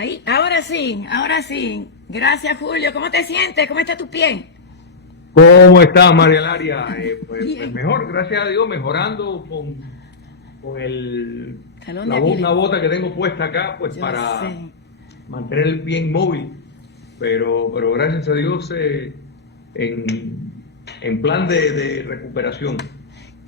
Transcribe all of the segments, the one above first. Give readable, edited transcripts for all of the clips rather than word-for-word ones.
Ahí, ahora sí, ahora sí. Gracias, Julio. ¿Cómo te sientes? ¿Cómo está tu pie? ¿Cómo está María Laria? Pues Bien. mejor, gracias a Dios, mejorando con Talón de Aquiles. una bota que tengo puesta acá, pues Yo para sé. mantener el pie inmóvil. Pero gracias a Dios en plan de recuperación.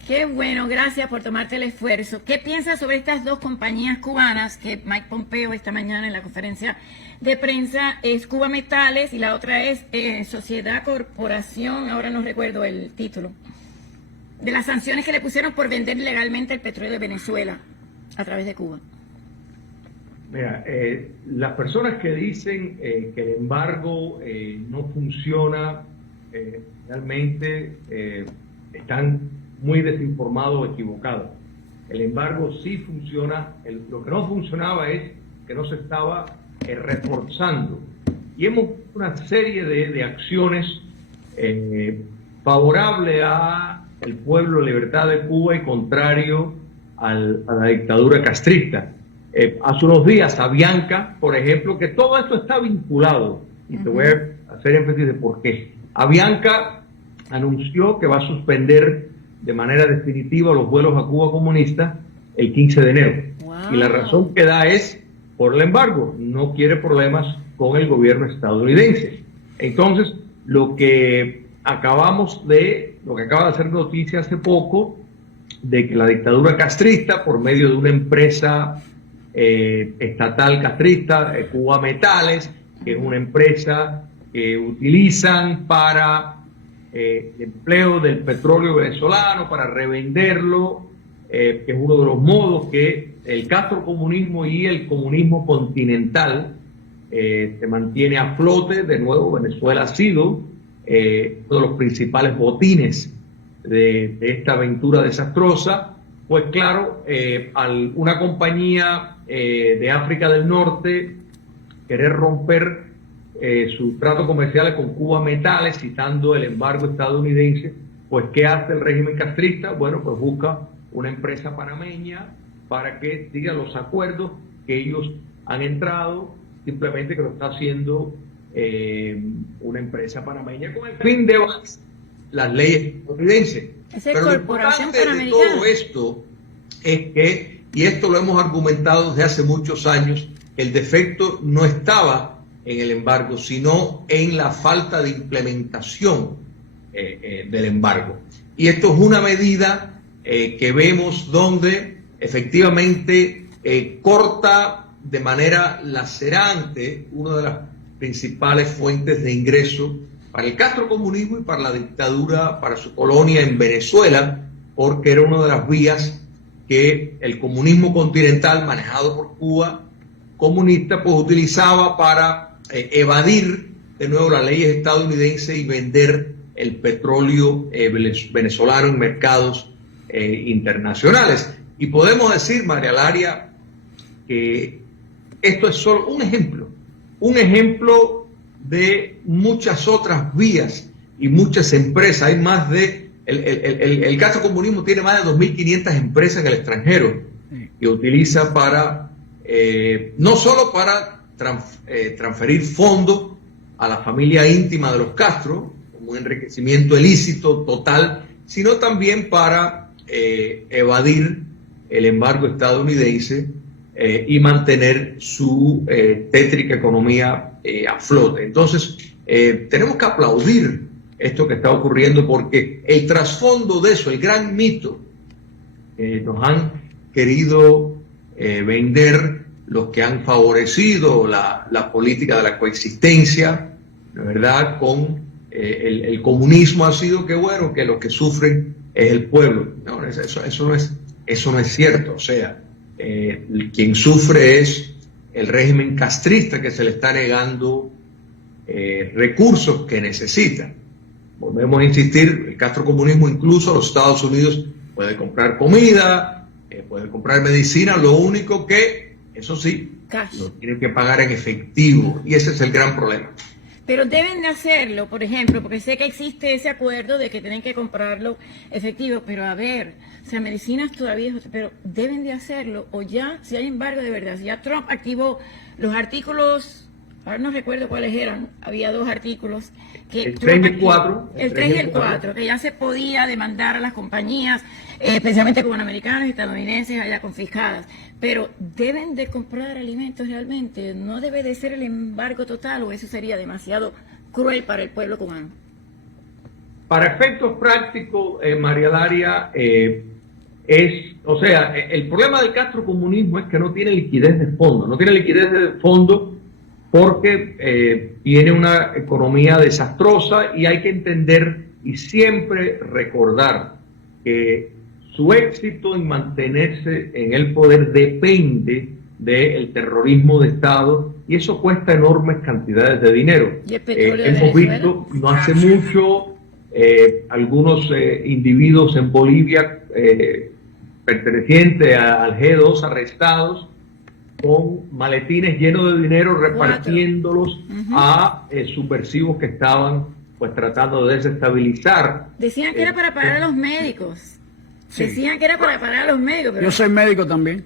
Qué bueno, gracias por tomarte el esfuerzo. ¿Qué piensas sobre estas dos compañías cubanas que Mike Pompeo esta mañana en la conferencia de prensa es Cuba Metales y la otra es Sociedad Corporación, ahora no recuerdo el título, de las sanciones que le pusieron por vender ilegalmente el petróleo de Venezuela a través de Cuba? Mira, las personas que dicen que el embargo no funciona, realmente están muy desinformados o equivocados. El embargo sí funciona, lo que no funcionaba es que no se estaba reforzando. Y hemos hecho una serie de acciones favorables a el pueblo de libertad de Cuba y contrario a la dictadura castrista. Hace unos días Avianca, por ejemplo, que todo esto está vinculado, y te voy a hacer énfasis de por qué. Avianca anunció que va a suspender de manera definitiva los vuelos a Cuba comunista el 15 de enero. Wow. Y la razón que da es por el embargo, no quiere problemas con el gobierno estadounidense. Entonces, lo que acaba de hacer noticia hace poco, de que la dictadura castrista, por medio de una empresa estatal castrista, Cuba Metales, que es una empresa que utilizan para el empleo del petróleo venezolano, para revenderlo, que es uno de los modos que el castrocomunismo y el comunismo continental se mantiene a flote. De nuevo, Venezuela ha sido uno de los principales botines de esta aventura desastrosa. Pues claro, una compañía de África del Norte querer romper sus tratos comerciales con Cuba Metales, citando el embargo estadounidense, pues ¿qué hace el régimen castrista? Bueno, pues busca una empresa panameña para que diga los acuerdos que ellos han entrado, simplemente que lo está haciendo una empresa panameña con el fin de las leyes estadounidenses. Pero lo importante de todo esto es que, y esto lo hemos argumentado desde hace muchos años, el defecto no estaba en el embargo, sino en la falta de implementación del embargo. Y esto es una medida que vemos donde efectivamente corta de manera lacerante una de las principales fuentes de ingreso para el castrocomunismo y para la dictadura, para su colonia en Venezuela, porque era una de las vías que el comunismo continental manejado por Cuba comunista pues utilizaba para evadir de nuevo las leyes estadounidenses y vender el petróleo venezolano en mercados internacionales. Y podemos decir, María Laria, que esto es solo un ejemplo de muchas otras vías y muchas empresas. Hay más de, el castrocomunismo tiene más de 2.500 empresas en el extranjero que utiliza para, no solo para transferir fondos a la familia íntima de los Castro, como un enriquecimiento ilícito total, sino también para evadir el embargo estadounidense y mantener su tétrica economía a flote. Entonces, tenemos que aplaudir esto que está ocurriendo, porque el trasfondo de eso, el gran mito que nos han querido vender los que han favorecido la política de la coexistencia, ¿de verdad?, con el comunismo, ha sido que, bueno, que los que sufren es el pueblo. No, eso no es cierto. O sea, quien sufre es el régimen castrista, que se le está negando recursos que necesita. Volvemos a insistir, el castrocomunismo, incluso los Estados Unidos, puede comprar comida, puede comprar medicina, lo único que, eso sí, lo tienen que pagar en efectivo, y ese es el gran problema. Pero deben de hacerlo, por ejemplo, porque sé que existe ese acuerdo de que tienen que comprarlo efectivo, pero a ver, o sea, medicinas todavía, pero deben de hacerlo, o ya, si hay embargo de verdad, si ya Trump activó los artículos, ahora no recuerdo cuáles eran, había 2 artículos, que el 3 y el 4. El 3 y el 4, que ya se podía demandar a las compañías, especialmente cubanoamericanas y estadounidenses, allá confiscadas. Pero deben de comprar alimentos realmente, no debe de ser el embargo total, o eso sería demasiado cruel para el pueblo cubano. Para efectos prácticos, María Laria, o sea, el problema del castrocomunismo es que no tiene liquidez de fondo, no tiene liquidez de fondo porque tiene una economía desastrosa, y hay que entender y siempre recordar que su éxito en mantenerse en el poder depende del terrorismo de Estado, y eso cuesta enormes cantidades de dinero. ¿Y el petróleo de Hemos Venezuela? visto no hace mucho algunos individuos en Bolivia pertenecientes al G2 arrestados con maletines llenos de dinero, repartiéndolos a subversivos que estaban pues tratando de desestabilizar. Decían que era para pagar a los médicos. Sí. Decían que era para pagar a los médicos. Pero... Yo soy médico también.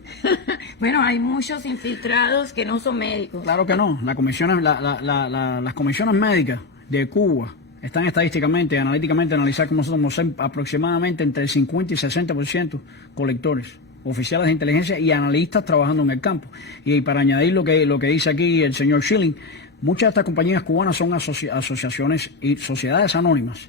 Bueno, hay muchos infiltrados que no son médicos. Claro que no. Las comisiones médicas de Cuba están estadísticamente, analíticamente analizadas como somos aproximadamente entre el 50 y 60% colectores, oficiales de inteligencia y analistas trabajando en el campo. Y para añadir lo que dice aquí el señor Schilling, muchas de estas compañías cubanas son asociaciones y sociedades anónimas,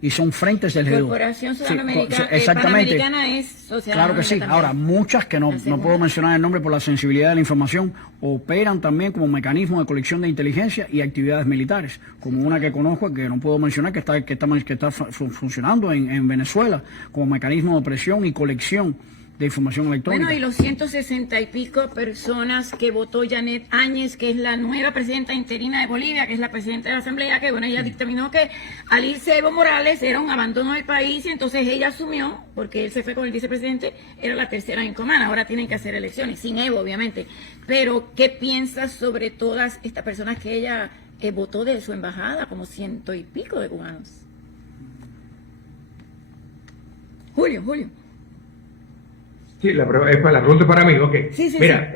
y son frentes del G2. Corporación Sudamericana, exactamente. Panamericana es sociedad. Claro que sí. También. Ahora, muchas que no puedo mencionar el nombre por la sensibilidad de la información, operan también como mecanismo de colección de inteligencia y actividades militares, como una que conozco, que no puedo mencionar, que está funcionando en Venezuela, como mecanismo de presión y colección de información electrónica. Bueno, y los 160 y pico personas que votó Janet Áñez, que es la nueva presidenta interina de Bolivia, que es la presidenta de la Asamblea, que bueno, ella dictaminó que al irse Evo Morales era un abandono del país, y entonces ella asumió, porque él se fue con el vicepresidente, era la tercera en comando. Ahora tienen que hacer elecciones, sin Evo obviamente. Pero, ¿qué piensas sobre todas estas personas que ella votó de su embajada, como 100 y pico de cubanos? Julio. Sí, la pregunta es para mí, ok. Sí, Mira,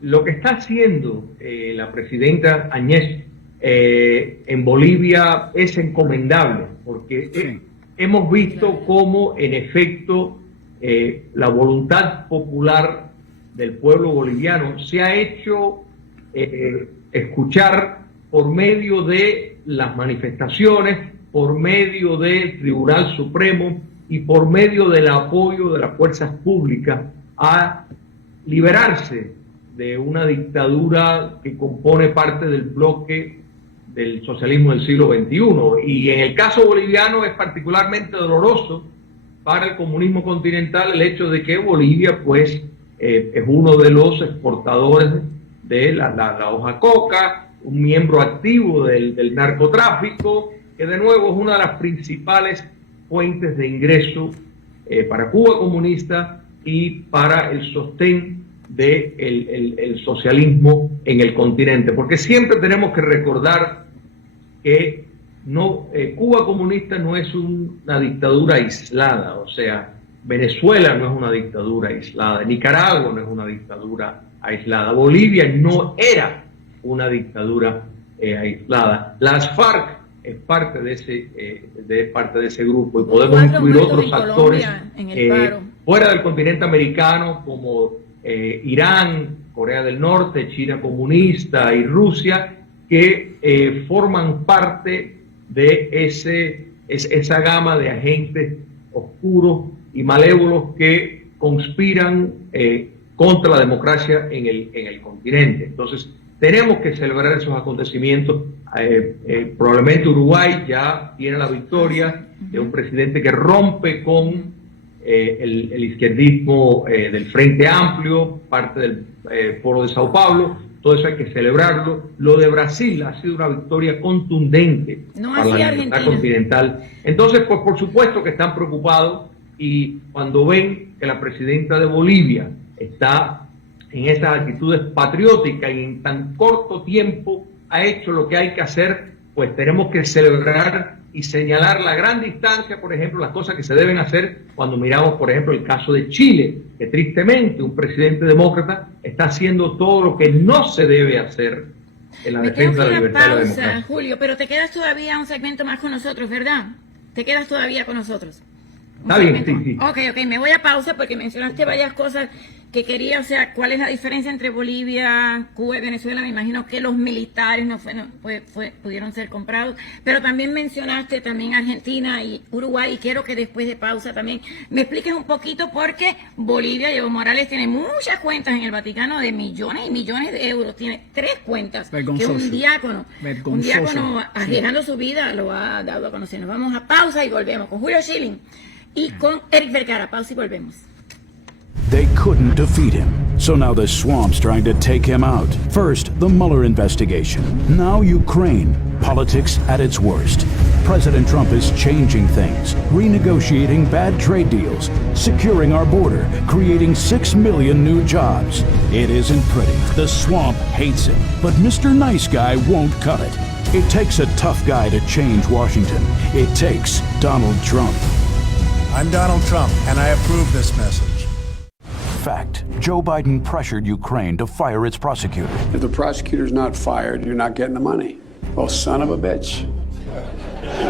lo que está haciendo la presidenta Áñez en Bolivia es encomendable, porque hemos visto cómo, en efecto, la voluntad popular del pueblo boliviano se ha hecho escuchar por medio de las manifestaciones, por medio del Tribunal Supremo y por medio del apoyo de las fuerzas públicas a liberarse de una dictadura que compone parte del bloque del socialismo del siglo XXI. Y en el caso boliviano es particularmente doloroso para el comunismo continental el hecho de que Bolivia pues es uno de los exportadores de la hoja coca, un miembro activo del narcotráfico, que de nuevo es una de las principales fuentes de ingreso para Cuba comunista y para el sostén del socialismo en el continente. Porque siempre tenemos que recordar que Cuba comunista no es una dictadura aislada, o sea, Venezuela no es una dictadura aislada, Nicaragua no es una dictadura aislada, Bolivia no era una dictadura aislada. Las FARC es parte de ese grupo, y podemos incluir otros actores fuera del continente americano como Irán, Corea del Norte, China comunista y Rusia, que forman parte de esa gama de agentes oscuros y malévolos que conspiran contra la democracia en el continente. Entonces, tenemos que celebrar esos acontecimientos. Probablemente Uruguay ya tiene la victoria de un presidente que rompe con el izquierdismo del Frente Amplio, parte del Foro de Sao Paulo. Todo eso hay que celebrarlo. Lo de Brasil ha sido una victoria contundente para la libertad continental. Entonces, pues por supuesto que están preocupados, y cuando ven que la presidenta de Bolivia está en esas actitudes patrióticas y en tan corto tiempo ha hecho lo que hay que hacer, pues tenemos que celebrar y señalar la gran distancia, por ejemplo, las cosas que se deben hacer cuando miramos, por ejemplo, el caso de Chile, que tristemente un presidente demócrata está haciendo todo lo que no se debe hacer en la defensa de la libertad y la democracia. Julio, pero te quedas todavía un segmento más con nosotros, ¿verdad? Te quedas todavía con nosotros. Está bien, sí. Ok, me voy a pausa porque mencionaste varias cosas que quería, o sea, ¿cuál es la diferencia entre Bolivia, Cuba y Venezuela? Me imagino que los militares pudieron ser comprados, pero también mencionaste también Argentina y Uruguay, y quiero que después de pausa también me expliques un poquito porque Bolivia, Evo Morales, tiene muchas cuentas en el Vaticano de millones y millones de euros, tiene 3 cuentas, que un diácono arriesgando su vida lo ha dado a conocer. Nos vamos a pausa y volvemos con Julio Schilling y con Eric Vergara. Pausa y volvemos. They couldn't defeat him, so now the swamp's trying to take him out. First, the Mueller investigation. Now Ukraine. Politics at its worst. President Trump is changing things, renegotiating bad trade deals, securing our border, creating 6 million new jobs. It isn't pretty. The swamp hates him, but Mr. Nice Guy won't cut it. It takes a tough guy to change Washington. It takes Donald Trump. I'm Donald Trump, and I approve this message. Fact, Joe Biden pressured Ukraine to fire its prosecutor. If the prosecutor's not fired, you're not getting the money. Oh, son of a bitch.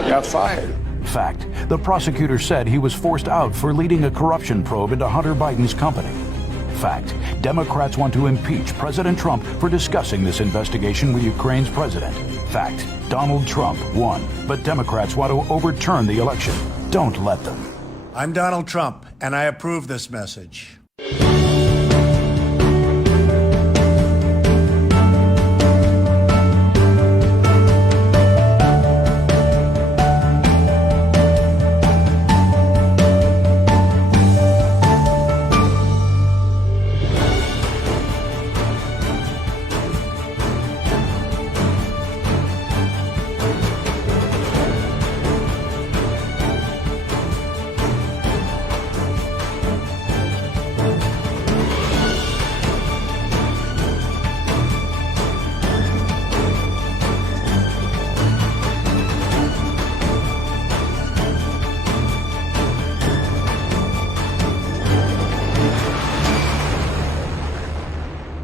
Got fired. Fact, the prosecutor said he was forced out for leading a corruption probe into Hunter Biden's company. Fact, Democrats want to impeach President Trump for discussing this investigation with Ukraine's president. Fact, Donald Trump won, but Democrats want to overturn the election. Don't let them. I'm Donald Trump, and I approve this message.